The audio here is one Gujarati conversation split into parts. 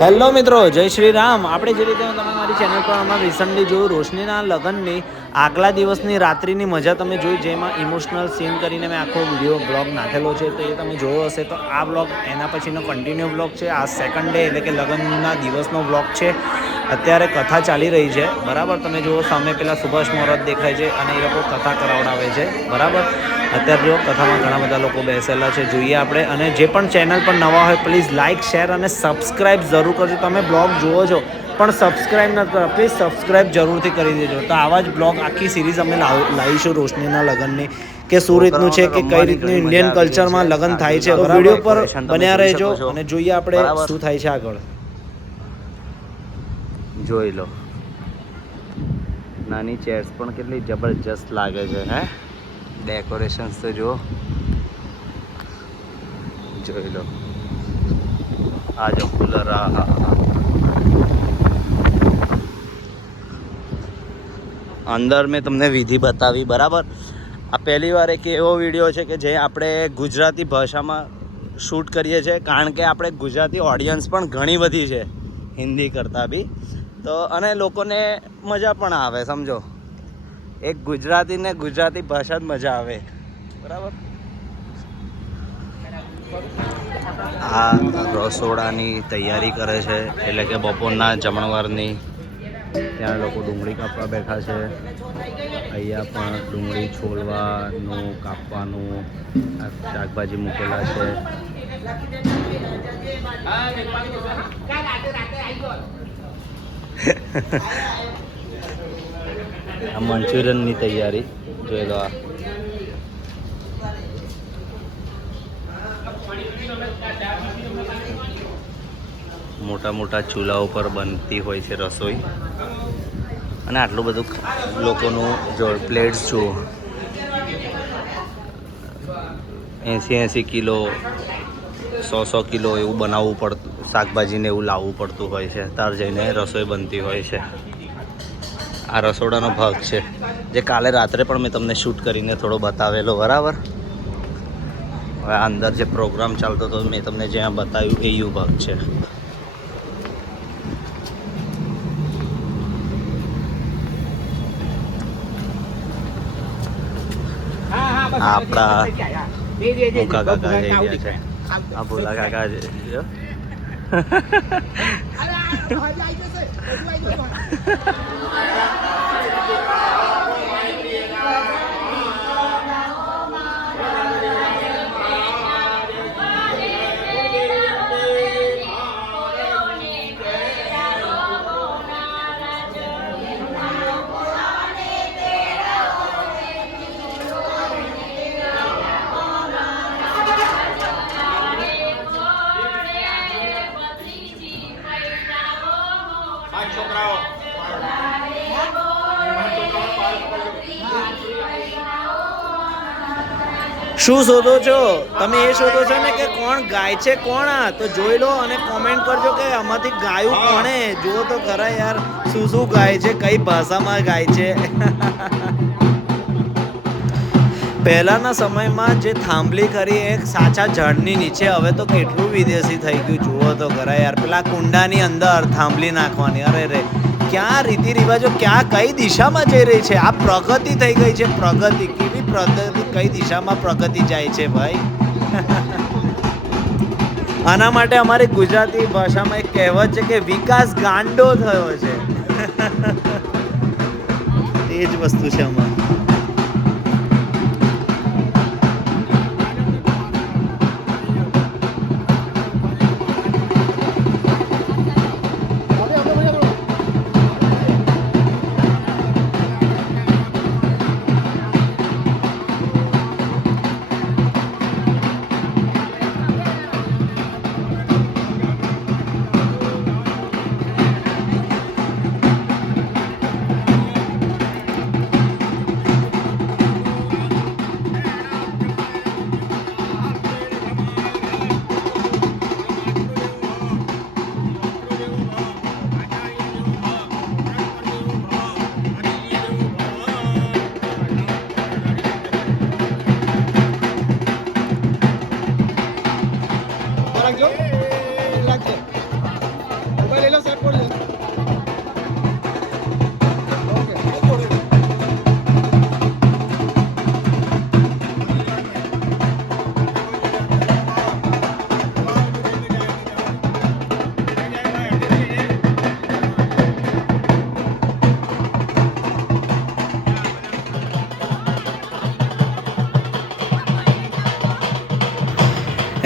હેલો મિત્રો, જય શ્રી રામ. આપણે જે રીતે તમે મારી ચેનલ પર હમણાં રિસન્ટલી જોયું રોશનીના લગ્નની આગલા દિવસની રાત્રિની મજા તમે જોઈ, જેમાં ઇમોશનલ સીન કરીને મેં આખો વિડીયો બ્લોગ નાખેલો છે. તો એ તમે જોયો હશે. તો આ બ્લોગ એના પછીનો કન્ટિન્યુ બ્લોગ છે. આ સેકન્ડ ડે એટલે કે લગ્નના દિવસનો બ્લોગ છે. અત્યારે કથા ચાલી રહી છે, બરાબર. તમે જુઓ સામે પેલા સુભાષ મોરત દેખાય છે અને એ લોકો કથા કરાવડાવે છે, બરાબર. અત્યારે જો કથામાં ઘણા બધા લોકો બેસેલા છે, જોઈએ આપણે. અને જે પણ ચેનલ પર નવા હોય પ્લીઝ લાઇક, શેર અને સબસ્ક્રાઈબ જરૂર કરજો. તમે બ્લોગ જુઓ છો પણ સબસ્ક્રાઈબ નથી કરો, પ્લીઝ સબસ્ક્રાઈબ જરૂરથી કરી દેજો. તો આવા જ બ્લોગ આખી સિરીઝ અમે લાવીશું રોશનીના લગ્નની, કે શું રીતનું છે, કે કઈ રીતનું ઇન્ડિયન કલ્ચરમાં લગ્ન થાય છે. વિડીયો પર બન્યા રહેજો અને જોઈએ આપણે શું થાય છે આગળ. જોઈ લો, નાની ચેર્સ પણ કેટલી જબરજસ્ત લાગે છે. હે, ડેકોરેશન્સ તો જુઓ, જોઈ લો. આ જો કુલર, અંદર મેં તમને વિધિ બતાવી, બરાબર. આ પહેલી વાર એક એવો વિડીયો છે કે જે આપણે ગુજરાતી ભાષામાં શૂટ કરીએ છીએ, કારણ કે આપણે ગુજરાતી ઓડિયન્સ પણ ઘણી બધી છે હિન્દી કરતાં બી. તો અને લોકોને મજા પણ આવે, સમજો. એક ગુજરાતીને ગુજરાતી ભાષા જ મજા આવે, બરાબર. આ રસોડાની તૈયારી કરે છે, એટલે કે બપોરના જમણવારની. ત્યાં લોકો ડુંગળી કાપવા બેઠા છે. અહીંયા પણ ડુંગળી છોલવાનું, કાપવાનું, શાકભાજી મૂકેલા છે. આ મંચુરિયનની તૈયારી જોઈ લો. મોટા મોટા ચૂલા ઉપર બનતી હોય છે રસોઈ. અને આટલું બધું લોકોનું જો પ્લેટ્સ જુઓ, 80 કિલો, 100 કિલો એવું બનાવવું પડતું, શાકભાજીને એવું લાવવું પડતું હોય છે. તાર જઈને રસોઈ બનતી હોય છે. આ રસોડાનો ભાગ છે, જે કાલે રાત્રે પણ મેં તમને શૂટ કરીને થોડો બતાવેલો, બરાબર. હવે અંદર જે પ્રોગ્રામ ચાલતો હતો મેં તમને જ્યાં બતાવ્યું એ ભાગ છે. આપણા મુકા કાકા જઈ ગયા છે. આ ભોલા કાકા છે. શું શોધો છો તમે? એ શોધો છો ને કે કોણ ગાય છે, કોણ? આ તો જોઈ લો અને કોમેન્ટ કરજો કે આમાંથી ગાયું કોણે. જુઓ તો ખરા યાર, શું શું ગાય છે, કઈ ભાષામાં ગાય છે. પહેલાના સમયમાં જે થાંભલી કરી એક સાચા ઝાડની નીચે, હવે તો કેટલું વિદેશી થઈ ગયું. જુઓ તો ખરા યાર, પેલા કુંડાની અંદર થાંભલી નાખવાની. અરે રે, ક્યાં રીતિ રિવાજો, ક્યાં કઈ દિશામાં જઈ રહી છે આ પ્રગતિ થઈ ગઈ છે. પ્રગતિ કેવી પ્રગતિ, કઈ દિશામાં પ્રગતિ જાય છે ભાઈ. આના માટે અમારી ગુજરાતી ભાષામાં એક કહેવત છે કે વિકાસ ગાંડો થયો છે. એ જ વસ્તુ છે આમાં.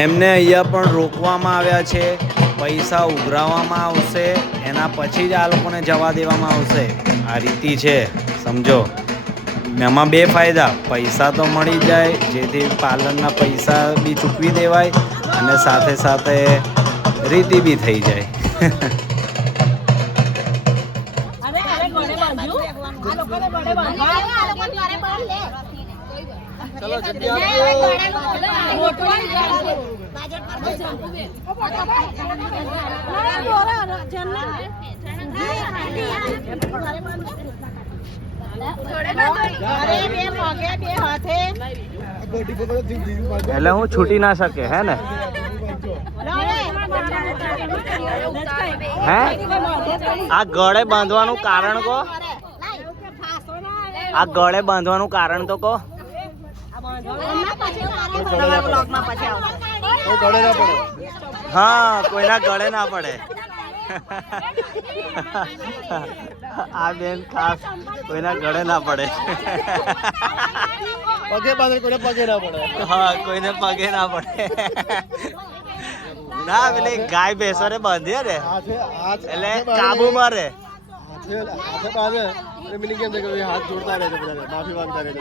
એમને અહીંયા પણ રોકવામાં આવ્યા છે. પૈસા ઉઘરાવવામાં આવશે, એના પછી જ આ લોકોને જવા દેવામાં આવશે. આ રીતિ છે, સમજો. એમાં બે ફાયદા: પૈસા તો મળી જાય, જેથી પાર્લરના પૈસા બી ચૂકવી દેવાય, અને સાથે સાથે રીતિ બી થઈ જાય. એટલે હું છૂટી ના શકે, હે ને? હે, આ ગળે બાંધવાનું કારણ કહો. આ ગળે બાંધવાનું કારણ તો કહો. હા, કોઈના ગળે ના પડે. આ બેન ખાસ કોઈના ગળે ના પડે. પગે બાંધે કોઈને પગે ના પડે. હા, કોઈને પગે ના પડે. ના, પેલી ગાય ભેંસોને બાંધીએ ને, એટલે કાબુમાં રહે. હાથે બાંધે એટલે મિનિંગ કેમ છે કે હાથ જોડતા રહે છે, બધા માફી માંગતા રહે છે.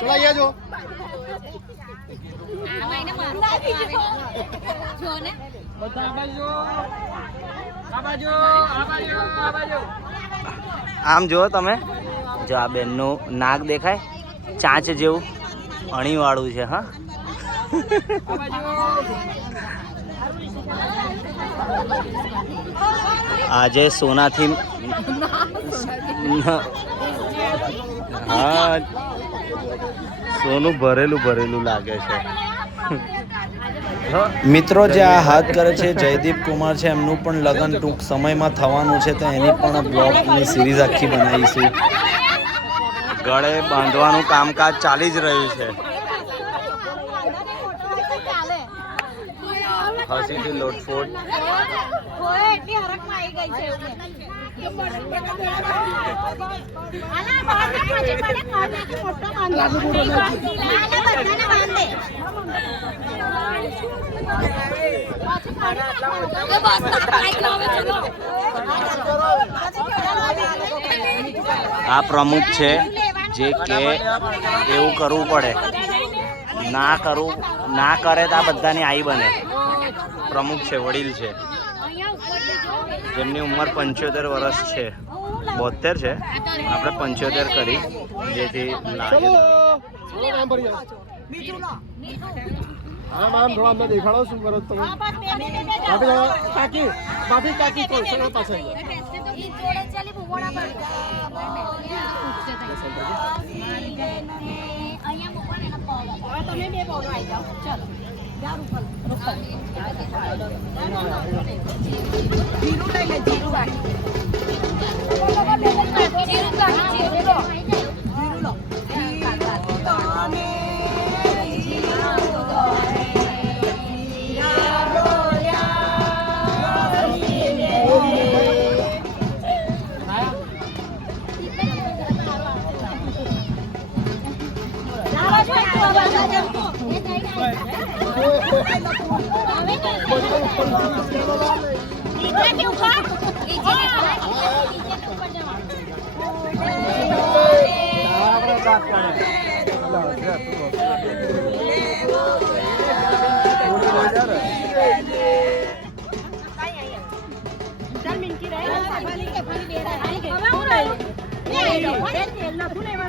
ચલો અહીંયા જો. આમ જુઓ તમે, જો આ બેનનું નાક દેખાય, ચાંચ જેવું અણીવાળું છે. હા, આજે સોનાથી હા, સોનું ભરેલું લાગે છે. મિત્રો, જે આ હાથ કરે છે જયદીપ કુમાર છે, એમનું પણ લગ્ન ટૂંક સમયમાં થવાનું છે, તો એની પણ બ્લોગની સિરીઝ આખી બનાવીશું. ગળે બાંધવાનું કામકાજ ચાલી જ રહ્યું છે. હસીથી લોટફોટ. આ પ્રમુખ છે, જે કે એવું કરવું પડે, ના કરે તો આ બધાની આઈ બને. પ્રમુખ છે, વડીલ છે, જેમની ઉંમર 75 વર્ષ છે. 72 છે, આપણે 75 કરી, જેથી લાગે. આમ થોડા અમને દેખાડો, શું કરો તમે? કાકી કોઈ પાસે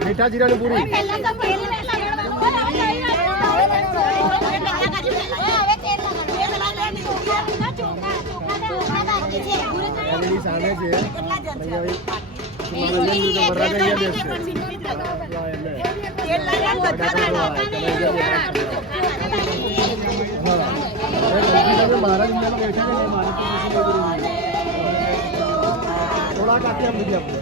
મીઠા જીરાની પૂરી. સામે છે થોડા કાપી આમ દીધી આપણે.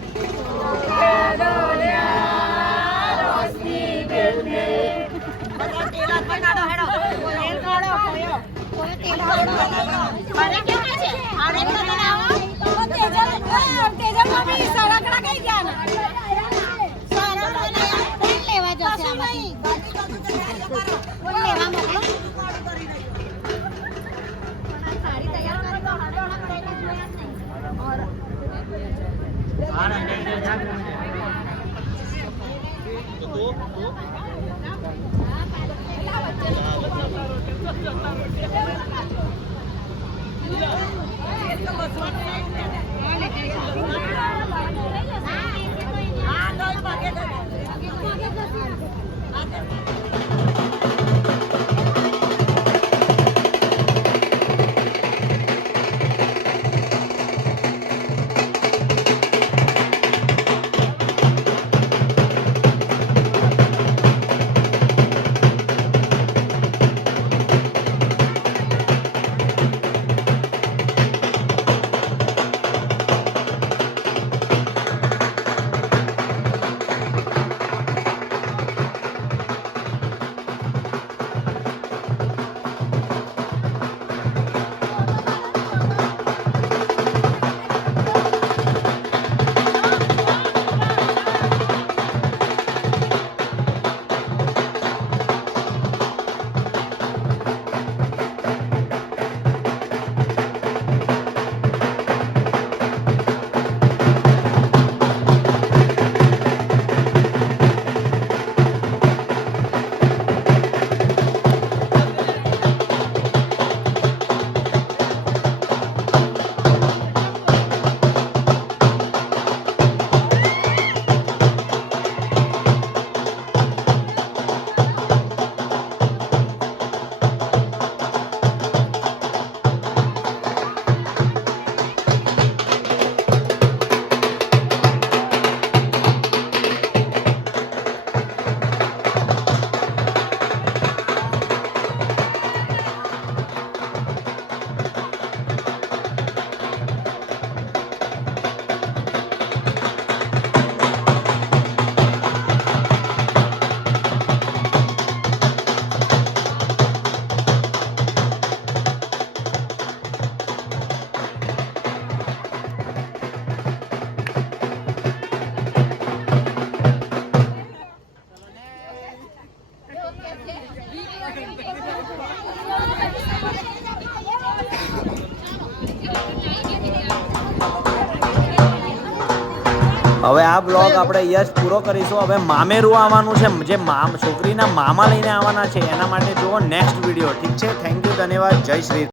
હવે આ બ્લોગ આપણે અહીંયા જ પૂરો કરીશું. હવે મામેરું આવવાનું છે, જે છોકરીના મામા લઈને આવવાના છે, એના માટે જુઓ નેક્સ્ટ વિડીયો. ઠીક છે, થેન્ક યુ, ધન્યવાદ, જય શ્રી